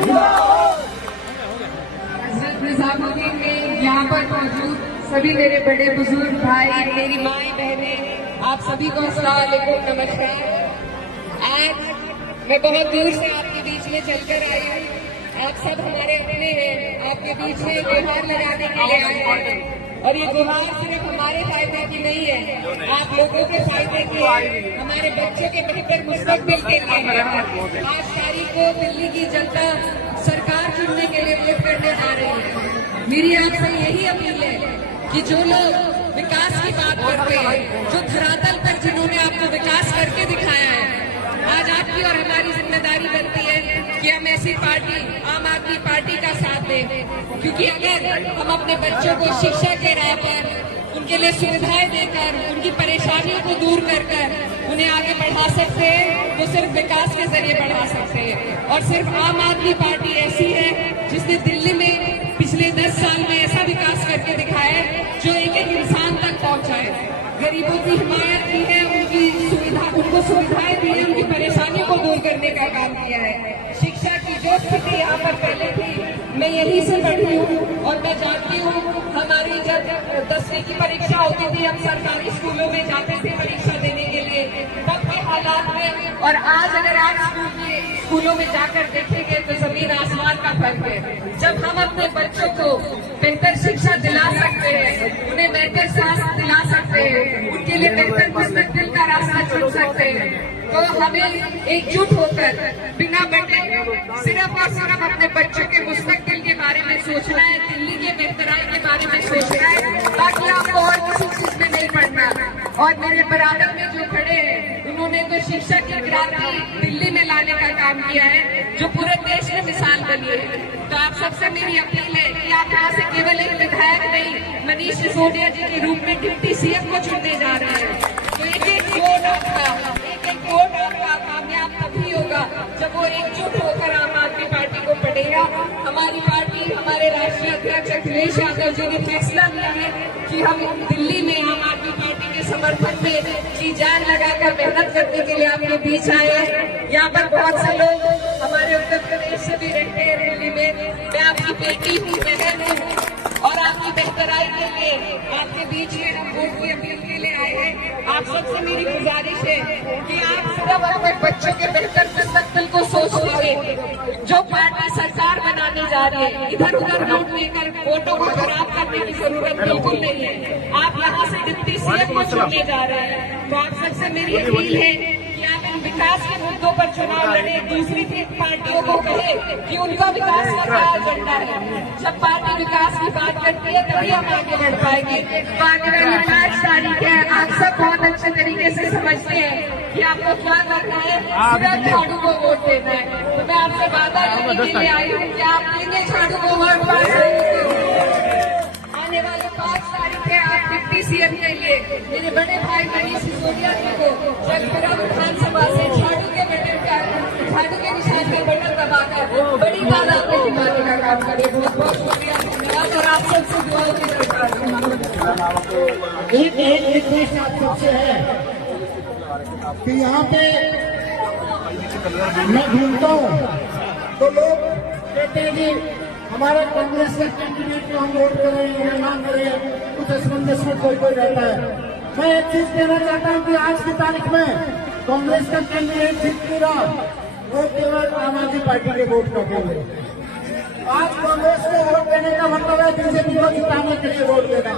हज़रत निज़ामुद्दीन में यहाँ पर मौजूद सभी मेरे बड़े बुजुर्ग भाई, मेरी माएँ बहनें, आप सभी को अस्सलाम वालेकुम, नमस्कार। आज मैं बहुत दूर से आपके बीच में चलकर आई हूँ। आप सब हमारे अपने हैं, आपके बीच में गुहार लगाने के लिए आए हैं और ये गुहार सिर्फ हमारे फायदे की नहीं है, आप लोगों के फायदे की है, हमारे बच्चों के बेहतर मुस्तकबिल के लिए है। 5 तारीख को दिल्ली की जनता सरकार चुनने के लिए वोट करने जा रही है। मेरी आपसे यही अपील है कि जो लोग विकास की बात करते हैं, जो धरातल पर जिन्होंने आपको विकास करके दिखाया है, आज आपकी और हमारी जिम्मेदारी बनती है कि हम ऐसी पार्टी, आम आदमी पार्टी का साथ दें, क्योंकि अगर हम अपने बच्चों को शिक्षा के राह पर उनके लिए सुविधाएं देकर, उनकी परेशानियों को दूर कर उन्हें आगे बढ़ा सकते हैं, तो सिर्फ विकास के जरिए बढ़ा सकते हैं। और सिर्फ आम आदमी पार्टी ऐसी है जिसने दिल्ली में पिछले 10 साल में ऐसा विकास करके दिखाया है जो एक एक इंसान तक पहुंचा है, गरीबों की हिमायत की है, उनको सुविधाएं दी है, उनकी परेशानियों को दूर करने का काम किया है। शिक्षा की जो स्थिति यहाँ पर पहले थी, मैं यहीं से पढ़ी हूँ और मैं जानती हूँ, हमारी जब 10वीं की परीक्षा होती थी, हम सरकारी स्कूलों में जाते थे परीक्षा देने के लिए, तब के हालात में और आज अगर आप स्कूलों में जाकर देखेंगे तो जमीन आसमान का फर्क है। जब हम अपने बच्चों को बेहतर शिक्षा दिला सकते हैं, उन्हें बेहतर स्वास्थ्य दिला सकते हैं, उनके लिए बेहतर मुस्तकबिल का रास्ता चुन सकते हैं, तो हमें एकजुट होकर बिना बटे सिर्फ और सिर्फ अपने बच्चों के मुस्तकबिल के बारे में सोचना है, दिल्ली के बेहतराई के बारे में सोचना है, ताकि आपको और किसी चीज में नहीं पड़ना। और मेरे बराबर में जो खड़े हैं, उन्होंने तो शिक्षा की क्रांति दिल्ली में लाने का काम किया है, जो पूरे देश में मिसाल बनी है। तो आप सबसे मेरी अपील है कि आप यहाँ से केवल एक विधायक नहीं, मनीष सिसोदिया जी के रूप में डिप्टी सीएम को चुनने जा रहे हैं। तो एक एक वोट आपका कामयाब तभी होगा जब वो एकजुट होकर आम आदमी पार्टी को पढ़ेगा। हमारी पार्टी, हमारे राष्ट्रीय अध्यक्ष अखिलेश यादव जी ने फैसला लिया है कि हम दिल्ली में आम आदमी पार्टी के समर्थन में जी जान लगाकर मेहनत करने के लिए आपके बीच आए हैं। यहाँ पर बहुत से लोग हमारे उत्तर प्रदेश से भी रहते हैं दिल्ली में। मैं आपकी बेटी हूँ, बहन हूँ और आपकी बेहतराई के लिए आपके बीच में हम वोट की अपील के लिए आए हैं। आप सबसे मेरी गुजारिश है कि आप सिर्फ अपने बच्चों के बेहतर मुस्तकबिल को सोचिए। जो पार्टी सरकार बनाने जा रही है, इधर उधर वोट लेकर वोटों को खराब करने की जरूरत बिल्कुल नहीं है। आप यहाँ से डिप्टी सीएम को चुनने जा रहे हैं, तो आप सबसे मेरी अपील है कि आप इन विकास के मुद्दों पर चुनाव लड़े। दूसरी पार्टियों को कहे कि उनका विकास का क्या एजेंडा है। जब पार्टी विकास की बात करती है तभी हम आगे बढ़ पाएंगे। तो आगे वाली 5 तारीख है, आप सब बहुत अच्छे तरीके से समझते हैं कि आपको क्या करना है, सिर्फ झाड़ू को वोट देना है। तो मैं आपसे वादा करने के लिए आई हूँ कि आप देंगे झाड़ू को वोट। आने वाले 5 तारीख है, आप डिप्टी सीएम के लिए मेरे बड़े भाई मनीष सिसोदिया जी को जलपुरा विधानसभा से झाड़ू के निशान के बटन दबाकर बड़ी तादाद में जिताने का काम करें। बहुत बहुत शुक्रिया, धन्यवाद और आप सबसे दुआओं की दरकार। एक रिक्वेस्ट आप सबसे है कि यहाँ पे मैं घूमता हूँ तो लोग कहते हैं कि हमारे कांग्रेस के कैंडिडेट को हम वोट करें या ना करें, कुछ असमंजस में कोई रहता है। मैं एक चीज कहना चाहता हूँ कि आज की तारीख में कांग्रेस का कैंडिडेट जीत नहीं रहा, वो केवल आम आदमी पार्टी के वोट रखेंगे। आज कांग्रेस को वोट देने का मतलब है बीजेपी को जिताने के लिए वोट देना।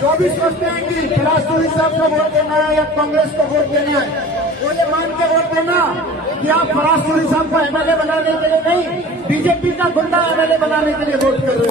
जो भी सोचते हैं कि फरासुरी साहब को वोट देना है या कांग्रेस को वोट देना है, वो ये मान के वोट देना कि आप फरासुरी साहब को एमएलए बनाने के लिए नहीं, बीजेपी का गुंडा एमएलए बनाने के लिए वोट कर रहे हैं।